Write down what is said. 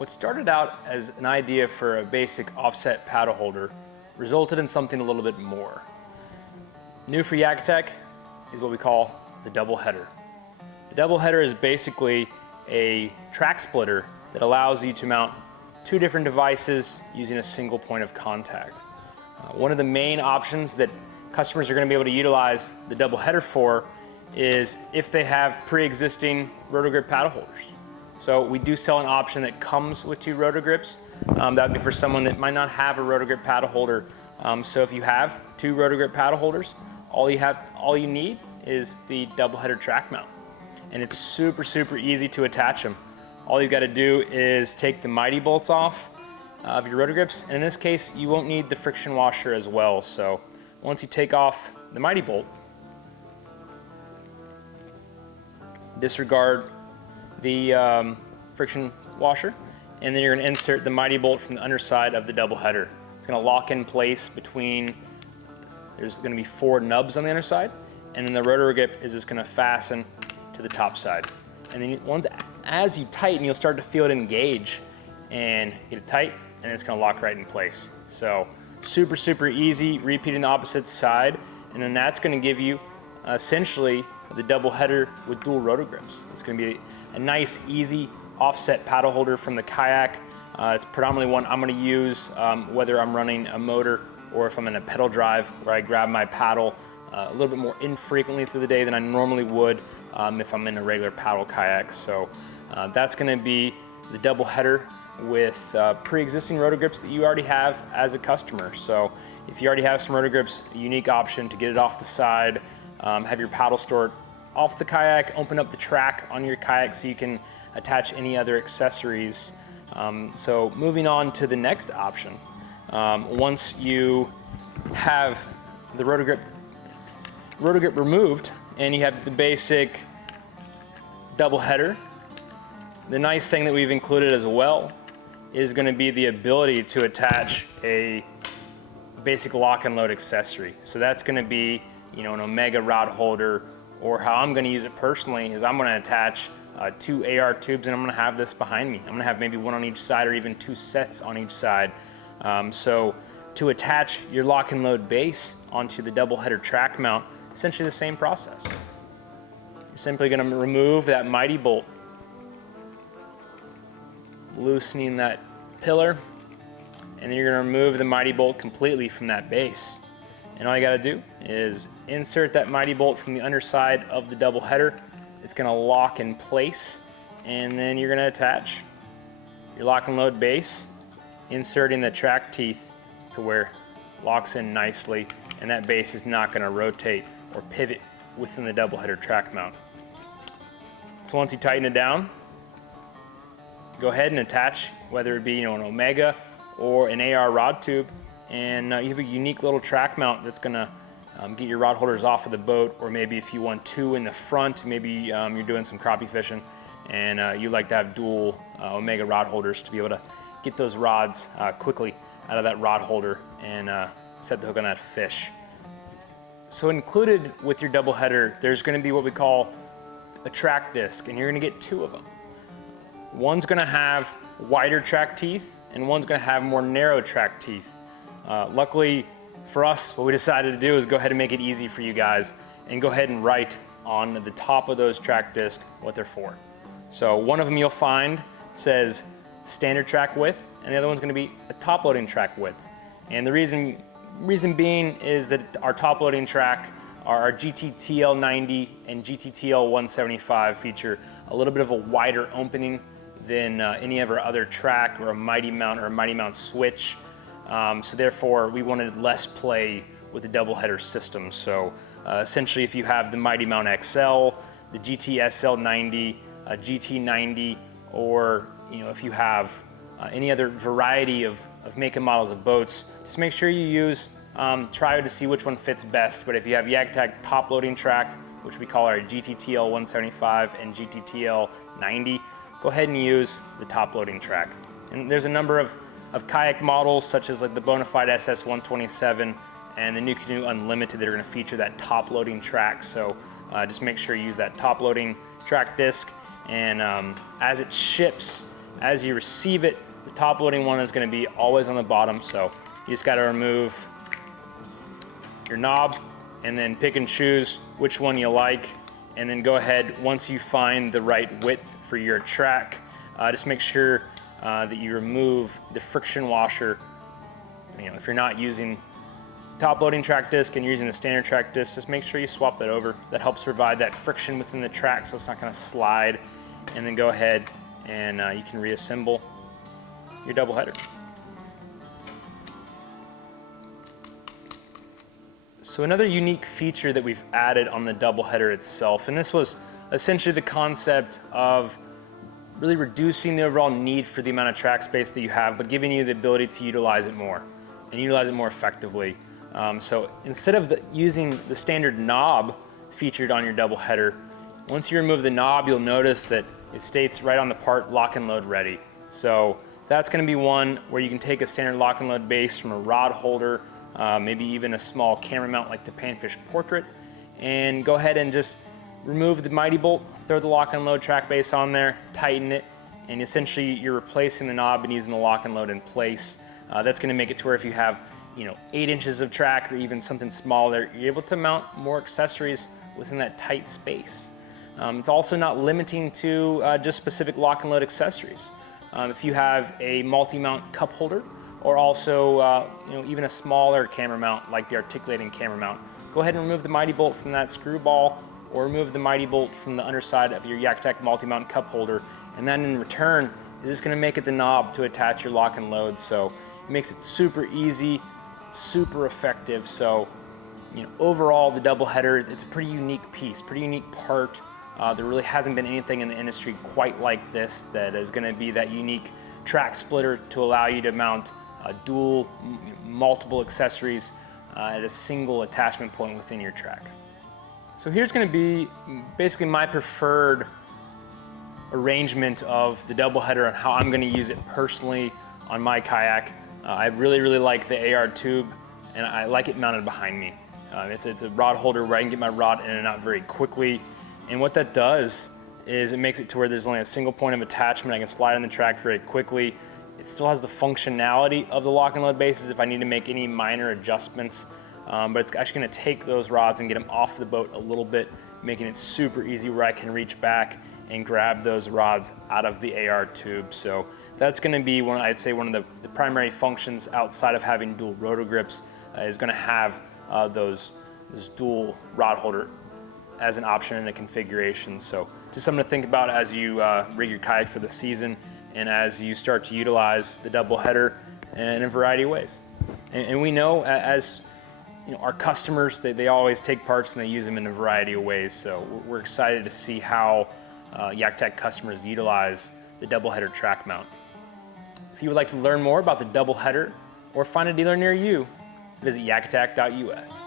What started out as an idea for a basic offset paddle holder resulted in something a little bit more. New for YakAttack is what we call the double header. The double header is basically a track splitter that allows you to mount two different devices using a single point of contact. One of the main options that customers are going to be able to utilize the double header for is if they have pre-existing RotoGrip paddle holders. So we do sell an option that comes with two Rotor Grips. That would be for someone that might not have a RotoGrip paddle holder. So if you have two RotoGrip paddle holders, all you need is the DoubleHeader Track Mount. And it's super easy to attach them. All you've got to do is take the MightyBolts off of your Rotor Grips, and in this case you won't need the friction washer as well. So once you take off the MightyBolt, disregard the friction washer, and then you're going to insert the MightyBolt from the underside of the double header. It's going to lock in place between, there's going to be 4 nubs on the underside, and then the rotor grip is just going to fasten to the top side. And then as you tighten, you'll start to feel it engage and get it tight, and it's going to lock right in place. So super easy, repeating the opposite side, and then that's going to give you essentially the double header with dual rotor grips. It's going to be a nice, easy offset paddle holder from the kayak. It's predominantly one I'm going to use whether I'm running a motor or if I'm in a pedal drive where I grab my paddle a little bit more infrequently through the day than I normally would if I'm in a regular paddle kayak. So that's going to be the double header with pre-existing rotor grips that you already have as a customer. So if you already have some rotor grips, a unique option to get it off the side, have your paddle stored off the kayak, open up the track on your kayak so you can attach any other accessories. So moving on to the next option, once you have the rotor grip removed and you have the basic double header, the nice thing that we've included as well is going to be the ability to attach a basic lock and load accessory. So that's going to be, you know, an Omega rod holder, or how I'm going to use it personally is I'm going to attach 2 AR tubes, and I'm going to have this behind me. I'm going to have maybe one on each side or even 2 sets on each side. So to attach your lock and load base onto the double header track mount, essentially the same process. You're simply going to remove that MightyBolt, loosening that pillar, and then you're going to remove the MightyBolt completely from that base. And all you got to do is insert that MightyBolt from the underside of the double header. It's going to lock in place, and then you're going to attach your lock and load base, inserting the track teeth to where it locks in nicely, and that base is not going to rotate or pivot within the double header track mount. So once you tighten it down, go ahead and attach, whether it be, you know, an Omega or an AR rod tube, and you have a unique little track mount that's going to get your rod holders off of the boat, or maybe if you want 2 in the front, maybe you're doing some crappie fishing and you like to have dual Omega rod holders to be able to get those rods quickly out of that rod holder and set the hook on that fish. So included with your double header, there's going to be what we call a track disc, and you're going to get 2 of them. One's going to have wider track teeth, and one's going to have more narrow track teeth. Luckily for us, what we decided to do is go ahead and make it easy for you guys and go ahead and write on the top of those track discs what they're for. So one of them you'll find says standard track width, and the other one's going to be a top loading track width. And the reason being is that our top loading track, our GTTL 90 and GTTL 175 feature a little bit of a wider opening than any of our other track or a Mighty Mount or a Mighty Mount switch. So therefore we wanted less play with the double header system. So essentially if you have the Mighty Mount XL, the GTSL 90, GT 90, or if you have any other variety of make and models of boats, just make sure you use, try to see which one fits best. But if you have YakAttack top loading track, which we call our GTTL 175 and GTTL 90, go ahead and use the top loading track. And there's a number of kayak models such as like the Bonafide SS 127 and the New Canoe Unlimited that are going to feature that top loading track. So just make sure you use that top loading track disc, and as it ships as you receive it, the top loading one is going to be always on the bottom, so you just got to remove your knob and then pick and choose which one you like, and then go ahead, once you find the right width for your track, just make sure that you remove the friction washer. You know, if you're not using top loading track disc and you're using a standard track disc, just make sure you swap that over. That helps provide that friction within the track so it's not going to slide. And then go ahead and you can reassemble your double header. So another unique feature that we've added on the double header itself, and this was essentially the concept of really reducing the overall need for the amount of track space that you have, but giving you the ability to utilize it more and utilize it more effectively. So instead of using the standard knob featured on your double header, once you remove the knob, you'll notice that it states right on the part lock and load ready. So that's going to be one where you can take a standard lock and load base from a rod holder, maybe even a small camera mount like the Panfish Portrait, and go ahead and just remove the MightyBolt, throw the lock and load track base on there, tighten it, and essentially you're replacing the knob and using the lock and load in place. That's going to make it to where if you have 8 inches of track or even something smaller, you're able to mount more accessories within that tight space. It's also not limiting to just specific lock and load accessories. If you have a multi-mount cup holder, or also even a smaller camera mount like the articulating camera mount, go ahead and remove the MightyBolt from that screw ball, or remove the MightyBolt from the underside of your YakAttack multi-mount cup holder, and then in return is just going to make it the knob to attach your lock and load. So it makes it super easy, super effective. So overall, the double header, it's a pretty unique piece, pretty unique part. There really hasn't been anything in the industry quite like this that is going to be that unique track splitter to allow you to mount multiple accessories at a single attachment point within your track. So here's going to be basically my preferred arrangement of the double header and how I'm going to use it personally on my kayak. I really like the AR tube, and I like it mounted behind me. It's a rod holder where I can get my rod in and out very quickly, and what that does is it makes it to where there's only a single point of attachment. I can slide on the track very quickly. It still has the functionality of the lock and load bases if I need to make any minor adjustments, but it's actually going to take those rods and get them off the boat a little bit, making it super easy where I can reach back and grab those rods out of the AR tube. So that's going to be one of the primary functions outside of having dual rotor grips, is going to have those dual rod holder as an option in a configuration. So just something to think about as you rig your kayak for the season, and as you start to utilize the double header in a variety of ways. And we know, as our customers, they always take parts and they use them in a variety of ways. So we're excited to see how YakAttack customers utilize the DoubleHeader Track Mount. If you would like to learn more about the double header or find a dealer near you, visit yakattack.us.